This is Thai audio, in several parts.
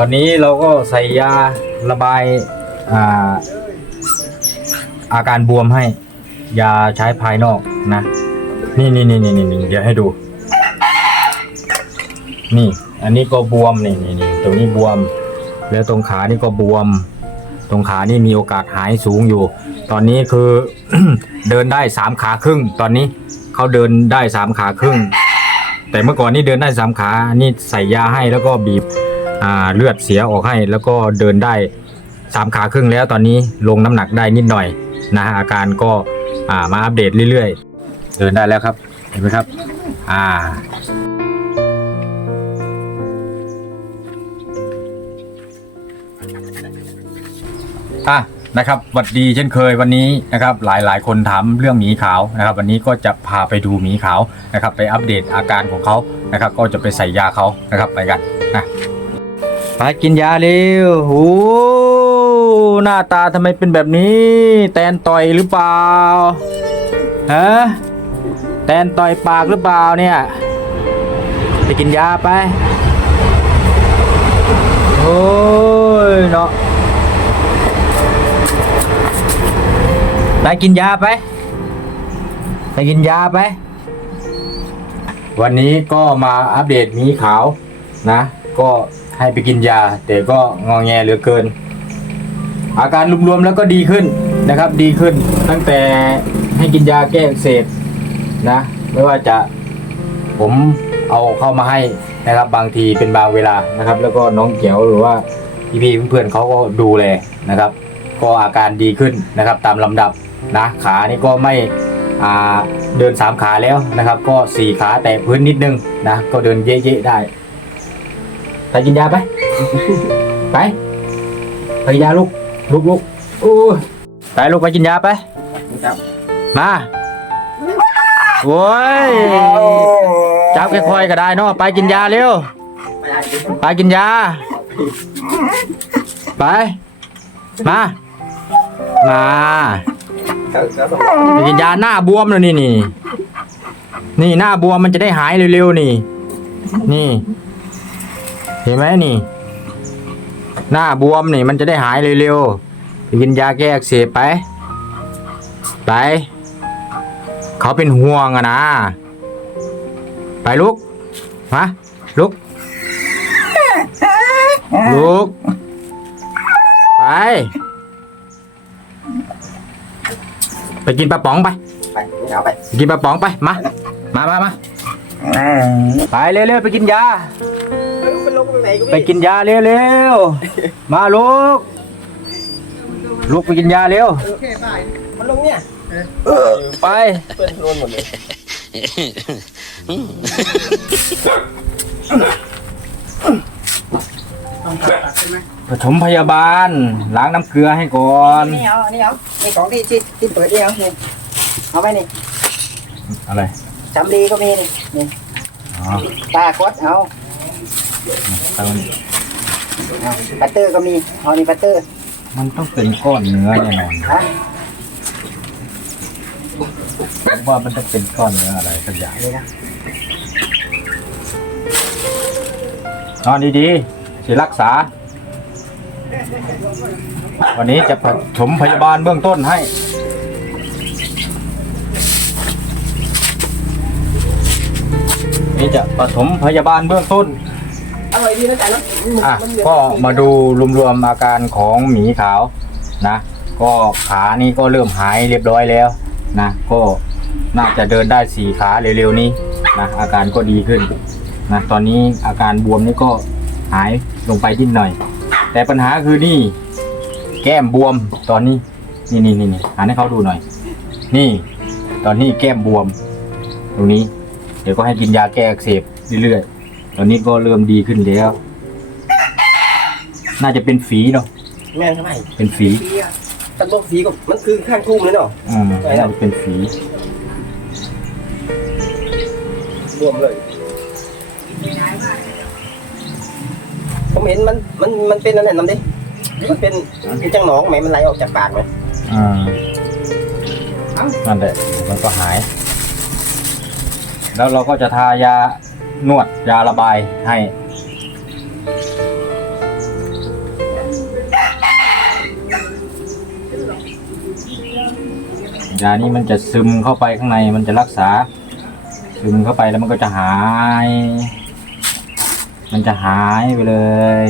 ตอนนี้เราก็ใส่ยาระบายอ่าอาการบวมให้ ยาใช้ภายนอกนะ นี่นี่นี่นี่นี่เดี๋ยวให้ดู นี่ อันนี้ก็บวมนี่นี่นี่ตรงนี้บวม แล้วตรงขานี่ก็บวม ตรงขานี่มีโอกาสหายสูงอยู่ ตอนนี้คือ เดินได้สามขาครึ่ง ตอนนี้เขาเดินได้สามขาครึ่ง แต่เมื่อก่อนนี่เดินได้สามขา นี่ใส่ยาให้แล้วก็บีบ เลือดเสียออกให้ แล้วก็เดินได้สามขาครึ่งแล้วตอนนี้ลงน้ำหนักได้นิดหน่อยนะฮะอาการก็ามาอัปเดตเรื่อยๆ เดินได้แล้วครับ เห็นไหมครับ อ่าอะนะครับหวัดดีเช่นเคยวันนี้นะครับหลายหลายคนถามเรื่องหมีขาวนะครับ วันนี้ก็จะพาไปดูหมีขาวนะครับ ไปอัปเดตอาการของเขานะครับ ก็จะไปใส่ยาเขานะครับไปกันนะ ไปกินยาเร็วโอ้หน้าตาทำไมเป็นแบบนี้ แตนต่อยหรือเปล่า ฮะ แตนต่อยปากหรือเปล่าเนี่ย ไปกินยาไป โอ้ยเนาะไปกินยาไป ไปกินยาไป วันนี้ก็มาอัปเดตมีขาวนะ ก็ ให้ไปกินยา แต่ก็งอแงเหลือเกิน อาการรวมๆแล้วก็ดีขึ้นนะครับ ดีขึ้นตั้งแต่ให้กินยาแก้อักเสบนะ ไม่ว่าจะผมเอาเข้ามาให้นะครับ บางทีเป็นบางเวลานะครับ แล้วก็น้องเกียวหรือว่าพี่ๆเพื่อนๆเขาก็ดูแลนะครับ ก็อาการดีขึ้นนะครับ ตามลำดับนะขานี่ก็ไม่เดินสามขาแล้วนะครับ ก็สี่ขาแต่พื้นนิดนึงนะก็เดินเยะๆได้ ไปกินยาไป ไปไปกินยาลูกลูกลูกอู้ไปลูกไปกินยาไปมาโว้ยจับค่อยๆก็ได้เนาะไปกินยาเร็วไปกินยา ไป มามาไปกินยาหน้าบวมแล้วนี่นี่นี่หน้าบวมมันจะได้หายเร็วๆนี่ นี่ ห็นไหมนี่ หน้าบวมนี่มันจะได้หายเร็วๆไปกินยาแก้อักเสบไป ไป เขาเป็นห่วงอะนะ ไปลุกมาลุก ลุก ไป ไปกินปลาป๋องไป ไปไม่เอาไปไปกินปลาป๋องไป มา มามามาไปเร็วๆไปกินยามัน ลงตรงไหนกูไปกินยาเร็วๆ มาลูก ลูกไปกินยาเร็วโอเคไปมันลงเนี่ยไปเพื่อนโดนหมดเลยต้องตัดใช่ไหมปฐมพยาบาล ล้างน้ำเกลือให้ก่อน นี่เอาอันนี้เอานี่ของที่ที่ที่เปิดนี่เอานี่เอาไปนี่อะไรสำลีก็มีนี่นี่อ๋อตากดเอา เอาเอาปัตเตอร์ก็มีเอานี่ปัตเตอร์มันต้องเป็นก้อนเนื้อแน่นอนฮะผมว่ามันต้องเป็นก้อนเนื้ออะไรสักอย่างนี่นะนอนดีๆสิรักษา วันนี้จะปฐมพยาบาลเบื้องต้นให้ นี่จะปฐมพยาบาลเบื้องต้น อร่อยดีนะจ๊ะเนาะอะมันเหลือก็มาดูรวมๆอาการของหมีขาวนะ ก็ขานี่ก็เริ่มหายเรียบร้อยแล้วนะก็น่าจะเดินได้สี่ขาเร็วๆนี้นะอาการก็ดีขึ้นนะตอนนี้อาการบวมนี่ก็หายลงไปนิดหน่อย แต่ปัญหาคือนี่ แก้มบวมตอนนี้นี่นี่นี่นี่หันให้เขาดูหน่อย นี่ ตอนนี้แก้มบวม ตรงนี้ เดี๋ยวก็ให้กินยาแก้อักเสบเรื่อยๆ ตอนนี้ก็เริ่มดีขึ้นแล้ว น่าจะเป็นฝีเนาะแม่งทำไมเป็นฝีฝีอะตัดบอกฝีก็มันคือข้างทุ่งเลยเนาะอืมน่าจะเป็นฝีรวมเลยผมเห็นมันมันมันเป็นอะไรน้ำดิมันเป็นเป็นจังหนองไหมมันไหลออกจากปากไหมอ่านั่นแหละมันก็หาย แล้วเราก็จะทายา นวดยาระบายให้ ยานี้มันจะซึมเข้าไปข้างในมันจะรักษา ซึมเข้าไปแล้วมันก็จะหาย มันจะหายไปเลย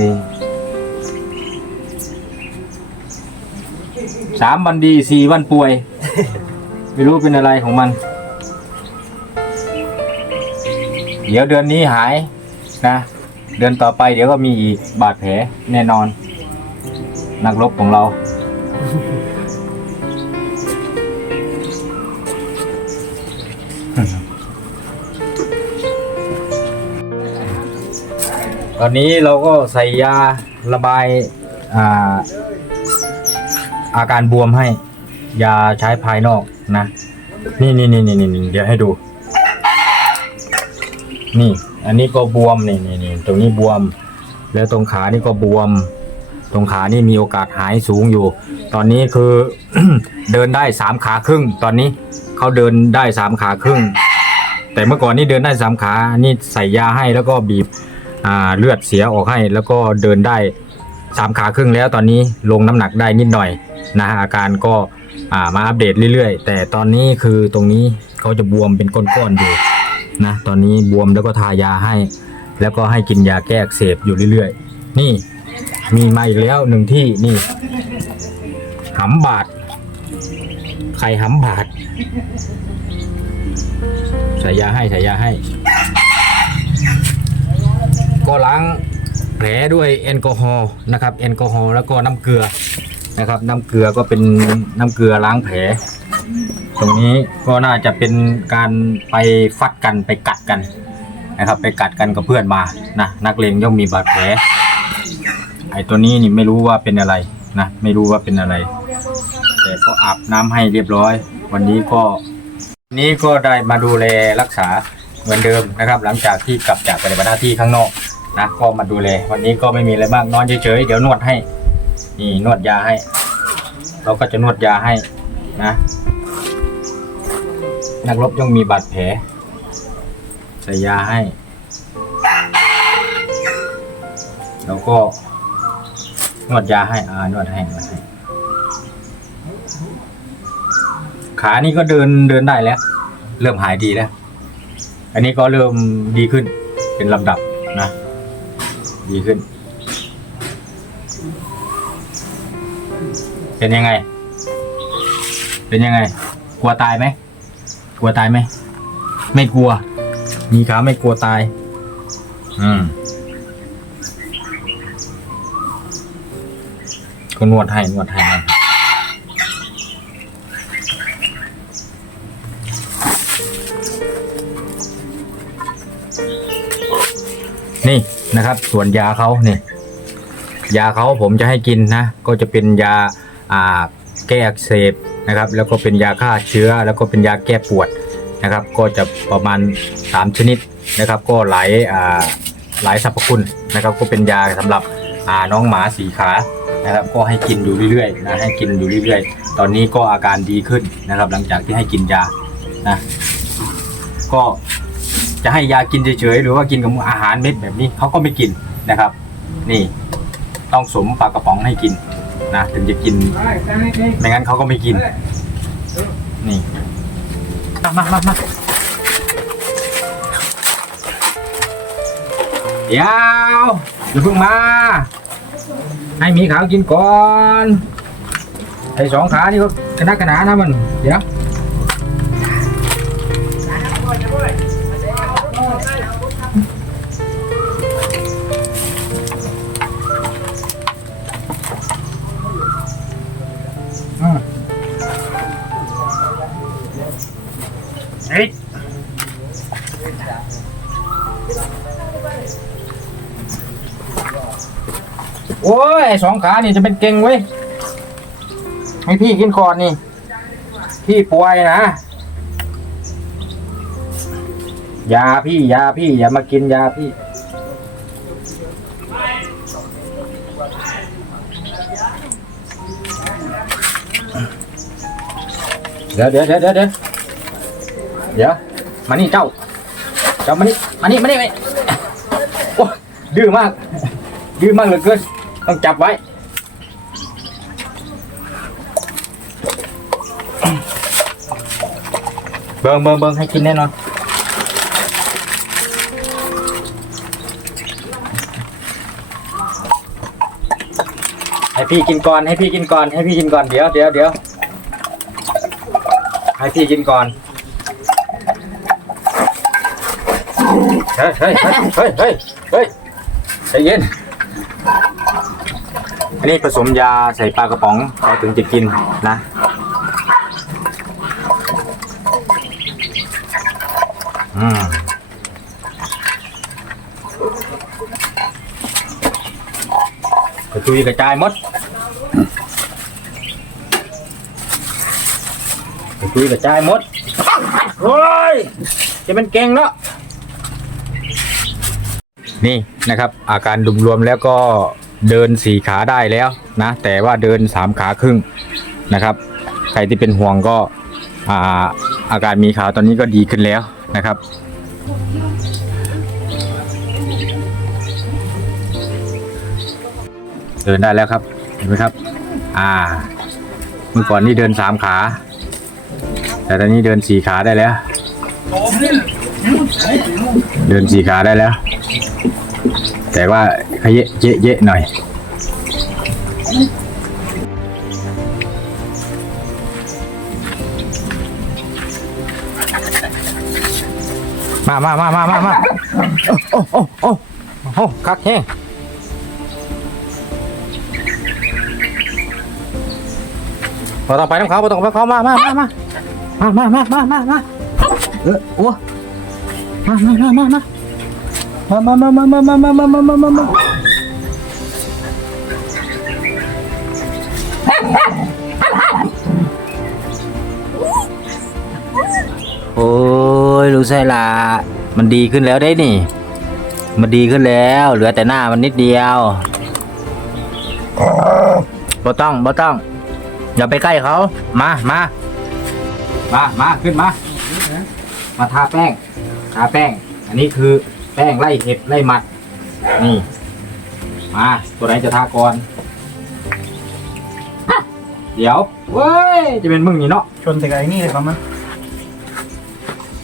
สามวันดีสี่วันป่วย ไม่รู้เป็นอะไรของมัน เดี๋ยวเดือนนี้หายนะ เดือนต่อไปเดี๋ยวก็มีอีกบาดแผลแน่นอน นักรบของเรา ตอนนี้เราก็ใส่ยาระบายอ่าอาการบวมให้ ยาใช้ภายนอกนะ นี่นี่นี่นี่นี่เดี๋ยวให้ดู นี่ อันนี้ก็บวมนี่นี่นี่ตรงนี้บวม แล้วตรงขานี่ก็บวม ตรงขานี่มีโอกาสหายสูงอยู่ ตอนนี้คือ เดินได้สามขาครึ่ง ตอนนี้เขาเดินได้สามขาครึ่ง แต่เมื่อก่อนนี่เดินได้สามขานี่ใส่ยาให้แล้วก็บีบเลือดเสียออกให้ แล้วก็เดินได้สามขาครึ่งแล้วตอนนี้ลงน้ำหนักได้นิดหน่อยนะฮะอาการก็ามาอัปเดตเรื่อยๆ แต่ตอนนี้คือตรงนี้เขาจะบวมเป็นก้อนๆอยู่ นะตอนนี้บวมแล้วก็ทายาให้ แล้วก็ให้กินยาแก้อักเสบอยู่เรื่อยๆ นี่มีมาอีกแล้วหนึ่งที่นี่หำบาดไข่หำบาดใส่ยาให้ใส่ยาให้ ก็ล้างแผลด้วยแอลกอฮอล์นะครับแอลกอฮอล์แล้วก็น้ำเกลือนะครับ น้ำเกลือก็เป็นน้ำเกลือล้างแผล ตรงนี้ก็น่าจะเป็นการไปฟัดกันไปกัดกันนะครับ ไปกัดกันกับเพื่อนมานะนักเลงย่อมมีบาดแผลไอ้ตัวนี้นี่ไม่รู้ว่าเป็นอะไรนะไม่รู้ว่าเป็นอะไร แต่ก็อาบน้ำให้เรียบร้อย วันนี้ก็วันนี้ก็ได้มาดูแลรักษาเหมือนเดิมนะครับ หลังจากที่กลับจากปฏิบัติหน้าที่ข้างนอกนะก็มาดูแลวันนี้ก็ไม่มีอะไรมากนอนเฉยๆเดี๋ยวนวดให้นี่นวดยาให้ เราก็จะนวดยาให้นะ นักรบย่อมมีบาดแผลใส่ยาให้ แล้วก็ นวดยาให้อานวดให้นวดให้ ขานี่ก็เดินเดินได้แล้ว เริ่มหายดีแล้ว อันนี้ก็เริ่มดีขึ้นเป็นลำดับนะ ดีขึ้น เป็นยังไง เป็นยังไง กลัวตายไหม กลัวตายไหม ไม่กลัว มีขาไม่กลัวตาย อืมก็นวดให้นวดให้นวดให้นี่นะครับ ส่วนยาเขาเนี่ยยาเขาผมจะให้กินนะ ก็จะเป็นยาอ่าแก้อักเสบ นะครับ แล้วก็เป็นยาฆ่าเชื้อ แล้วก็เป็นยาแก้ปวดนะครับ ก็จะประมาณ 3 ชนิดนะครับ ก็หลายอ่าหลายสรรพคุณนะครับ ก็เป็นยาสำหรับอ่าน้องหมาสีขานะครับ ก็ให้กินอยู่เรื่อยๆนะให้กินอยู่เรื่อยๆ ตอนนี้ก็อาการดีขึ้นนะครับ หลังจากที่ให้กินยานะก็จะให้ยากินเฉยๆหรือว่ากินกับอาหารเม็ดแบบนี้เขาก็ไม่กินนะครับ นี่ต้องสมปลากระป๋องให้กิน นะถึงจะกิน ไม่งั้นเขาก็ไม่กิน นี่มามามามาเดี๋ยวอย่าเพิ่งมา ให้มีขาวกินก่อนไอ้สองขานี่ก็กระนักกระหนานะมัน เดี๋ยว สองขานี่จะเป็นเก่งเว้ยให้พี่กินก่อนนี่ พี่ป่วยนะยาพี่ยาพี่อย่ามากินยาพี่ เดี๋ยวเดี๋ยวเดี๋ยวเดี๋ยวเดี๋ยวเดี๋ยวมานี่เจ้า เจ้ามานี่มานี่มานี่มานี่โอ้ยดื้อมากดื้อมากเหลือเกิน ต้องจับไว้ เบิ่งเบิ่งเบิ่งให้กินแน่นอนให้พี่กินก่อนให้พี่กินก่อนให้พี่กินก่อนเดี๋ยวเดี๋ยวเดี๋ยวให้พี่กินก่อนเฮ้ยเฮ้ยเฮ้ยเฮ้ยเฮ้ยใจเย็น อันนี้ผสมยาใส่ปลากระป๋องเราถึงจะกินนะ อืมกระจุยกระจายมดกระจุยกระจายมดโอ้ยจะเป็นเก่งเนาะนี่นะครับ อาการดุมรวมแล้วก็ เดินสี่ขาได้แล้วนะแต่ว่าเดินสามขาครึ่งนะครับ ใครที่เป็นห่วงก็อาอาการมีขาตอนนี้ก็ดีขึ้นแล้วนะครับเดินได้แล้วครับเห็นไหมครับ อ่า เมื่อก่อนนี่เดินสามขา แต่ตอนนี้เดินสี่ขาได้แล้ว เดินสี่ขาได้แล้ว แต่ว่า ขยะเยะเยะหน่อย มามามามามามาโอ้โอ้โอ้โอ้โอ้คักแห้งพอต้องไปน้ำเขาพอต้องไปเขามามามามามามามามามามาเออโอ้มามามามา มามามามามามามามามามามามโอ้ยลูกไส้ละมันดีขึ้นแล้วได้นี่ มันดีขึ้นแล้ว เหลือแต่หน้ามันนิดเดียวบ่ต้องบ่ต้อง อย่าไปใกล้เขา มามามามาขึ้นมา มาทาแป้ง ทาแป้ง อันนี้คือ ป้งไล่เห็บไล่หมัด นี่ มา ตัวไหนจะทาก่อนเดี๋ยวเว้ย จะเป็นมึงนี่เนาะ ชนแต่ไอ้นี่เลยครับมัน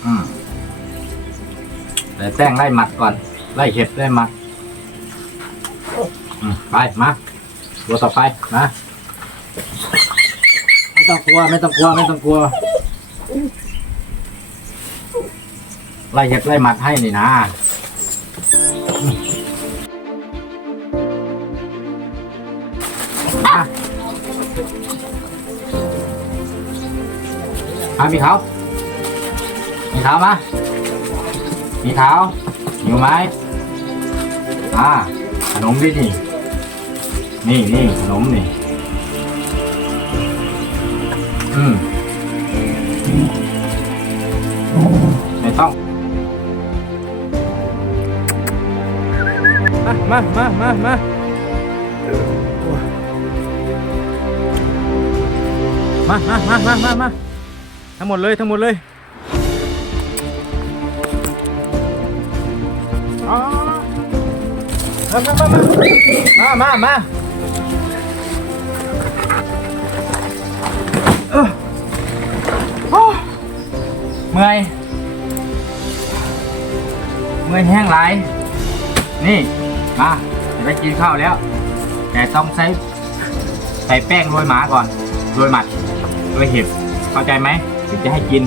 อืมแต่แป้งไล่หมัดก่อน ไล่เห็บไล่หมัดอืมไป มา ตัวต่อไปมาไม่ต้องกลัว ไม่ต้องกลัว ไม่ต้องกลัว ไล่เห็บไล่หมัดให้นี่นะ มามามีเขามีเขามามีเขาอยู่ไหมอ่าขนมดินี่ นี่นี่ขนมนี่ อืมไม่ต้อง มา มา มา มา มามามามามามาทั้งหมดเลยทั้งหมดเลยมามามามามามาเมื่อย เมื่อยแห้งหลนี่ มาจะได้กินข้าวแล้ว แต่ต้องใช้ใส่แป้งโรยหมาก่อนโรยหมัด โรยเห็บเข้าใจไหมถึงจะให้กิน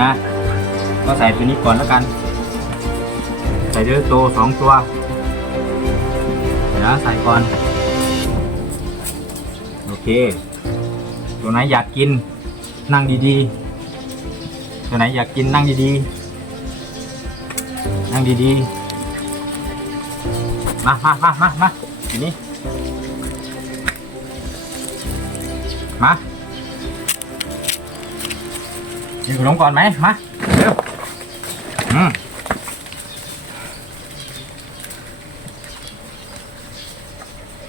นะก็ใส่ตัวนี้ก่อนแล้วกัน ใส่เดือโตสองตัวเดี๋ยวใส่ก่อนโอเค ตัวไหนอยากกินนั่งดีๆ ตัวไหนอยากกินนั่งดีๆ นั่งดีๆ มามามามามาทีนี้ กินขนมก่อนไหมมาเร็วอืม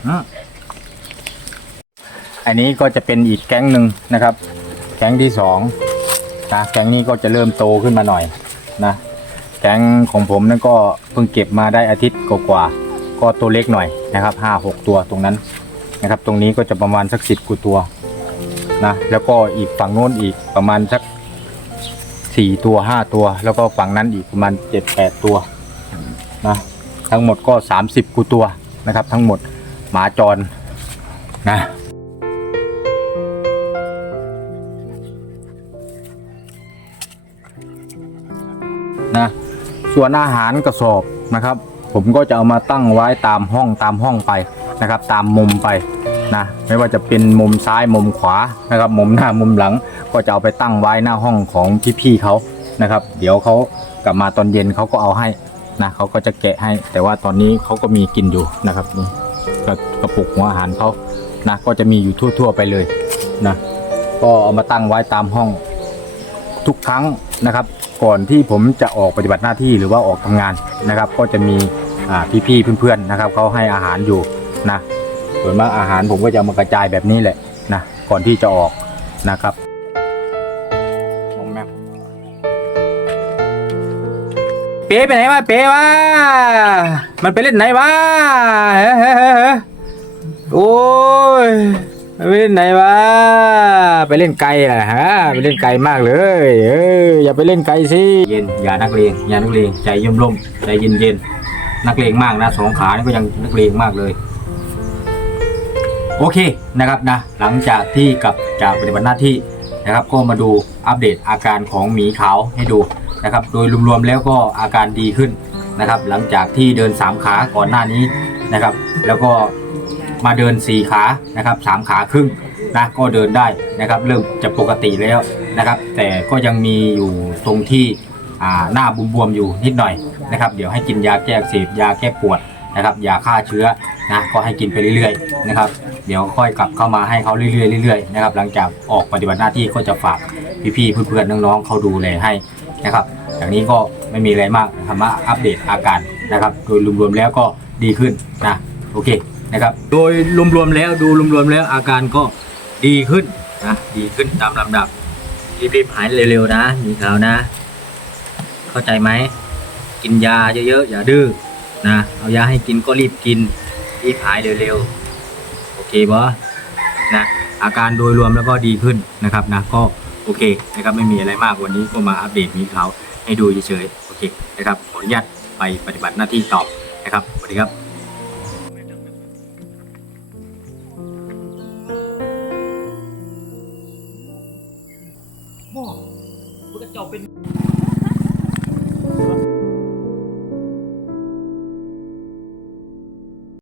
อืมอันนี้ก็จะเป็นอีกแก๊งหนึ่งนะครับ แก๊งที่สองนะแก๊งนี้ก็จะเริ่มโตขึ้นมาหน่อยนะแก๊งของผมนั่นก็เพิ่งเก็บมาได้อาทิตย์กว่าๆก็ตัวเล็กหน่อยนะครับห้าหกตัวตรงนั้นนะครับ ตรงนี้ก็จะประมาณสักสิบกว่าตัวนะแล้วก็อีกฝั่งโน้นอีกประมาณสัก สี่ตัวห้าตัว แล้วก็ฝั่งนั้นอีกประมาณเจ็ดแปดตัวนะทั้งหมดก็สามสิบกูตัวนะครับ ทั้งหมดหมาจรนะนะส่วนอาหารกระสอบนะครับ ผมก็จะเอามาตั้งไว้ตามห้องตามห้องไปนะครับ ตามมุมไป นะไม่ว่าจะเป็นมุมซ้ายมุมขวานะครับมุมหน้ามุมหลังก็จะเอาไปตั้งไว้หน้าห้องของพี่ๆเขานะครับ เดี๋ยวเขากลับมาตอนเย็นเขาก็เอาให้นะเขาก็จะแกะให้ แต่ว่าตอนนี้เขาก็มีกินอยู่นะครับนี่กระกระปุกหัวอาหารเขานะก็จะมีอยู่ทั่ว ๆ ไปเลยนะก็เอามาตั้งไว้ตามห้องทุกครั้งนะครับ ก่อนที่ผมจะออกปฏิบัติหน้าที่หรือว่าออกทำงานนะครับ ก็จะมีอ่พี่ๆเพื่อนๆนะครับเขาให้อาหารอยู่นะ ส่วนมากอาหารผมก็จะมากระจายแบบนี้แหละนะก่อนที่จะออกนะครับแมพเป๊ไปไหนมาเป๊วะมันไปเล่นไหนวะเฮ้เฮ้เฮ้โอ้ยไปเล่นไหนวะไปเล่นไกลอะฮะไปเล่นไกลมากเลยเอออย่าไปเล่นไกลสิเย็นอย่านักเลงอย่านักเลงใจเย็นร่มใจเย็นเย็นนักเลงมากนะสองขานี่ก็ยังนักเลงมากเลย โอเคนะครับนะหลังจากที่กลับจากปฏิบัติหน้าที่นะครับ ก็มาดูอัปเดตอาการของหมีขาวให้ดูนะครับ โดยรวมๆแล้วก็อาการดีขึ้นนะครับ หลังจากที่เดินสามขาก่อนหน้านี้นะครับ แล้วก็มาเดินสี่ขานะครับสามขาครึ่งนะก็เดินได้นะครับ เริ่มจะปกติแล้วนะครับ แต่ก็ยังมีอยู่ตรงที่หน้าบวมๆอยู่นิดหน่อยนะครับ เดี๋ยวให้กินยาแก้อักเสบยาแก้ปวด นะครับยาฆ่าเชื้อนะก็ให้กินไปเรื่อยๆนะครับเดี๋ยวค่อยกลับเข้ามาให้เขาเรื่อยๆเรื่อยๆนะครับหลังจากออกปฏิบัติหน้าที่ก็จะฝากพี่ๆเพื่อนๆน้องๆเขาดูแลให้นะครับอย่างนี้ก็ไม่มีอะไรมากทำมาอัปเดตอาการนะครับโดยรวมๆแล้วก็ดีขึ้นนะโอเคนะครับโดยรวมๆแล้วดูรวมๆแล้วอาการก็ดีขึ้นนะดีขึ้นตามลำดับรีบๆหายเร็วๆนะมีข่าวนะ เข้าใจไหมกินยาเยอะๆอย่าดื้อ นะ เอายาให้กินก็รีบกิน รีบหายเร็วๆ โอเคบอนะ อาการโดยรวมแล้วก็ดีขึ้นนะครับนะ ก็โอเคนะครับ ไม่มีอะไรมากวันนี้ก็มาอัปเดตมีเขาให้ดูเฉยๆ โอเคนะครับ ขออนุญาตไปปฏิบัติหน้าที่ต่อนะครับ สวัสดีครับ